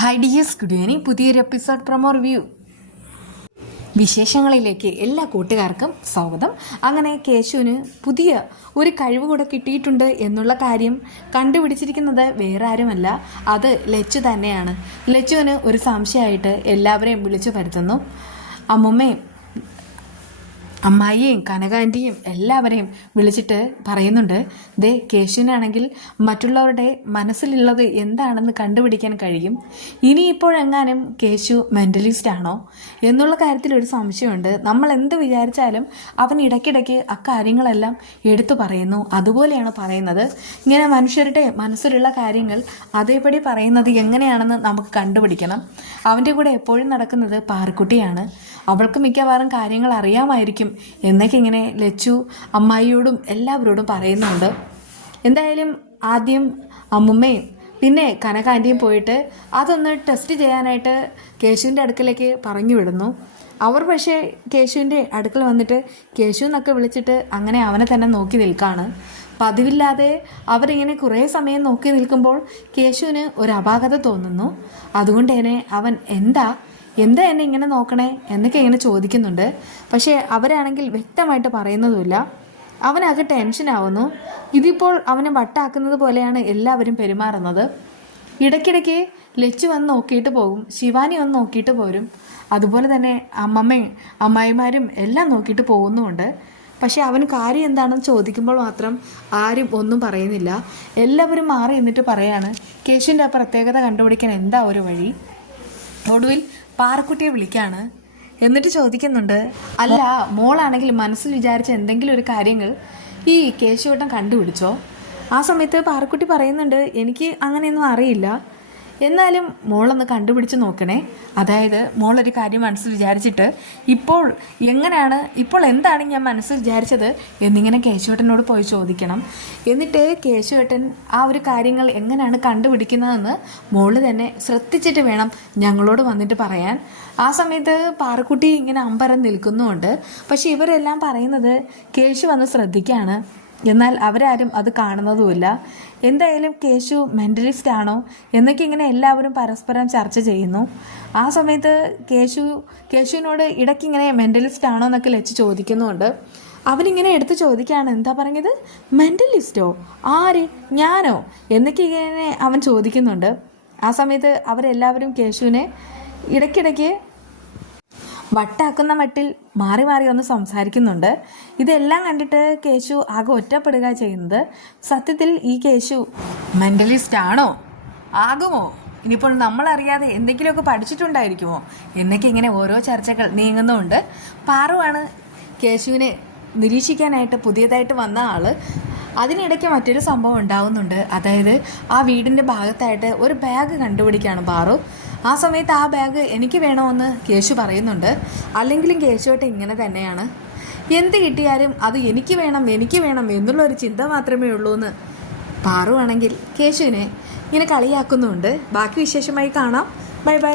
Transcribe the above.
Hi D S good evening പുതിയൊരു episode promo review വിശേഷങ്ങളിലേക്ക് എല്ലാ കൂട്ടുകാർക്കും സ്വാഗതം. അങ്ങനെ കേശുവിന് പുതിയ ഒരു കഴിവ് കൂടെ കിട്ടിയിട്ടുണ്ട് എന്നുള്ള കാര്യം കണ്ടുപിടിച്ചിരിക്കുന്നത് വേറെ ആരുമല്ല അത് ലച്ചു തന്നെയാണ്. ലച്ചുവിന് ഒരു സംശയമായിട്ട് എല്ലാവരെയും വിളിച്ചു വരുത്തുന്നു. അമ്മുമ്മയും അമ്മായിയെയും കനകാന്റിയും എല്ലാവരെയും വിളിച്ചിട്ട് പറയുന്നുണ്ട് ദേ കേശുവിനാണെങ്കിൽ മറ്റുള്ളവരുടെ മനസ്സിലുള്ളത് എന്താണെന്ന് കണ്ടുപിടിക്കാൻ കഴിയും. ഇനിയിപ്പോഴെങ്ങാനും കേശു മെന്റലിസ്റ്റ് ആണോ? എന്നുള്ള കാര്യത്തിൽ ഒരു സംശയമുണ്ട്. നമ്മൾ എന്ത് വിചാരിച്ചാലും അവൻ ഇടയ്ക്കിടയ്ക്ക് അക്കാര്യങ്ങളെല്ലാം എടുത്തു പറയുന്നു. അതുപോലെയാണ് പറയുന്നത്. ഇങ്ങനെ മനുഷ്യരുടെ മനസ്സിലുള്ള കാര്യങ്ങൾ അതേപടി പറയുന്നത് എങ്ങനെയാണെന്ന് നമുക്ക് കണ്ടുപിടിക്കണം. അവന്റെ കൂടെ എപ്പോഴും നടക്കുന്നത് പാറക്കുട്ടിയാണ്. അവൾക്ക് മിക്കവാറും കാര്യങ്ങൾ അറിയാമായിരിക്കും എന്നൊക്കെ ഇങ്ങനെ ലച്ചു അമ്മായിയോടും എല്ലാവരോടും പറയുന്നുണ്ട്. എന്തായാലും ആദ്യം അമ്മുമ്മയും പിന്നെ കനകാന്റിയും പോയിട്ട് അതൊന്ന് ടെസ്റ്റ് ചെയ്യാനായിട്ട് കേശുവിന്റെ അടുക്കലേക്ക് പറഞ്ഞു വിടുന്നു. അവർ പക്ഷേ കേശുവിന്റെ അടുക്കൽ വന്നിട്ട് കേശു എന്നൊക്കെ വിളിച്ചിട്ട് അങ്ങനെ അവനെ തന്നെ നോക്കി നിൽക്കുകയാണ് പതിവില്ലാതെ അവരിങ്ങനെ കുറേ സമയം നോക്കി നിൽക്കുമ്പോൾ കേശുവിന് ഒരു അപാകത തോന്നുന്നു. അതുകൊണ്ട് തന്നെ അവൻ എന്താ എന്താ എന്നെ ഇങ്ങനെ നോക്കണേ എന്നൊക്കെ ഇങ്ങനെ ചോദിക്കുന്നുണ്ട്. പക്ഷേ അവരാണെങ്കിൽ വ്യക്തമായിട്ട് പറയുന്നതുമില്ല. അവനാകെ ടെൻഷനാവുന്നു ഇതിപ്പോൾ അവനെ വട്ടാക്കുന്നത് പോലെയാണ് എല്ലാവരും പെരുമാറുന്നത്. ഇടയ്ക്കിടയ്ക്ക് ലച്ചു വന്ന് നോക്കിയിട്ട് പോകും. ശിവാനി വന്ന് നോക്കിയിട്ട് പോരും. അതുപോലെ തന്നെ അമ്മമ്മയും അമ്മായിമാരും എല്ലാം നോക്കിയിട്ട് പോകുന്നുമുണ്ട്. പക്ഷേ അവന് കാര്യം എന്താണെന്ന് ചോദിക്കുമ്പോൾ മാത്രം ആരും ഒന്നും പറയുന്നില്ല. എല്ലാവരും മാറി നിന്നിട്ട് പറയാണ് കേശുവിന്റെ ആ പ്രത്യേകത കണ്ടുപിടിക്കാൻ എന്താ ഒരു വഴി? ഒടുവിൽ പാറക്കുട്ടിയെ വിളിക്കാണ്. എന്നിട്ട് ചോദിക്കുന്നുണ്ട് അല്ല മോളാണെങ്കിൽ മനസ്സിൽ വിചാരിച്ച എന്തെങ്കിലും ഒരു കാര്യങ്ങൾ ഈ കേശുവട്ടം കണ്ടുപിടിച്ചോ? ആ സമയത്ത് പാറക്കുട്ടി പറയുന്നുണ്ട് എനിക്ക് അങ്ങനെയൊന്നും അറിയില്ല. എന്നാലും മോളൊന്ന് കണ്ടുപിടിച്ച് നോക്കണേ. അതായത് മോളൊരു കാര്യം മനസ്സിൽ വിചാരിച്ചിട്ട് ഇപ്പോൾ എങ്ങനെയാണ് ഇപ്പോൾ എന്താണ് ഞാൻ മനസ്സിൽ വിചാരിച്ചത് എന്നിങ്ങനെ കേശുവേട്ടനോട് പോയി ചോദിക്കണം. എന്നിട്ട് കേശുവേട്ടൻ ആ ഒരു കാര്യങ്ങൾ എങ്ങനെയാണ് കണ്ടുപിടിക്കുന്നതെന്ന് മോൾ തന്നെ ശ്രദ്ധിച്ചിട്ട് വേണം ഞങ്ങളോട് വന്നിട്ട് പറയാൻ. ആ സമയത്ത് പാറക്കുട്ടി ഇങ്ങനെ അമ്പരം നിൽക്കുന്നുമുണ്ട് പക്ഷെ ഇവരെല്ലാം പറയുന്നത് കേശു വന്ന് ശ്രദ്ധിക്കുകയാണ് എന്നാൽ അവരാരും അത് കാണുന്നതുമില്ല. എന്തായാലും കേശു മെന്റലിസ്റ്റ് ആണോ എന്നൊക്കെ ഇങ്ങനെ എല്ലാവരും പരസ്പരം ചർച്ച ചെയ്യുന്നു. ആ സമയത്ത് കേശു കേശുവിനോട് ഇടയ്ക്ക് ഇങ്ങനെ മെന്റലിസ്റ്റ് ആണോ എന്നൊക്കെ ലച്ച് ചോദിക്കുന്നുണ്ട്. അവനിങ്ങനെ എടുത്ത് ചോദിക്കുകയാണ് എന്താ പറഞ്ഞത്? മെന്റലിസ്റ്റോ ആര്? ഞാനോ? എന്നൊക്കെ ഇങ്ങനെ അവൻ ചോദിക്കുന്നുണ്ട്. ആ സമയത്ത് അവരെല്ലാവരും കേശുവിനെ ഇടയ്ക്കിടയ്ക്ക് വട്ടാക്കുന്ന മട്ടിൽ മാറി മാറി ഒന്ന് സംസാരിക്കുന്നുണ്ട്. ഇതെല്ലാം കണ്ടിട്ട് കേശു ആകെ ഒറ്റപ്പെടുക ചെയ്യുന്നത്. സത്യത്തിൽ ഈ കേശു മെന്റലിസ്റ്റ് ആണോ? ആകുമോ? ഇനിയിപ്പോൾ നമ്മളറിയാതെ എന്തെങ്കിലുമൊക്കെ പഠിച്ചിട്ടുണ്ടായിരിക്കുമോ? എന്നൊക്കെ ഇങ്ങനെ ഓരോ ചർച്ചകൾ നീങ്ങുന്നുമുണ്ട് പാറുവാണ് കേശുവിനെ നിരീക്ഷിക്കാനായിട്ട് പുതിയതായിട്ട് വന്ന ആൾ. അതിനിടയ്ക്ക് മറ്റൊരു സംഭവം ഉണ്ടാവുന്നുണ്ട്. അതായത് ആ വീടിന്റെ ഭാഗത്തായിട്ട് ഒരു ബാഗ് കണ്ടുപിടിക്കുകയാണ് പാറു. ആ സമയത്ത് ആ ബാഗ് എനിക്ക് വേണമെന്ന് കേശു പറയുന്നുണ്ട്. അല്ലെങ്കിലും കേശുവട്ടെ ഇങ്ങനെ തന്നെയാണ്. എന്ത് കിട്ടിയാലും അത് എനിക്ക് വേണം എനിക്ക് വേണം എന്നുള്ള ഒരു ചിന്ത മാത്രമേ ഉള്ളൂ എന്ന് പാറുവാണെങ്കിൽ കേശുവിനെ ഇങ്ങനെ കളിയാക്കുന്നുണ്ട്. ബാക്കി വിശേഷമായി കാണാം. Bye bye.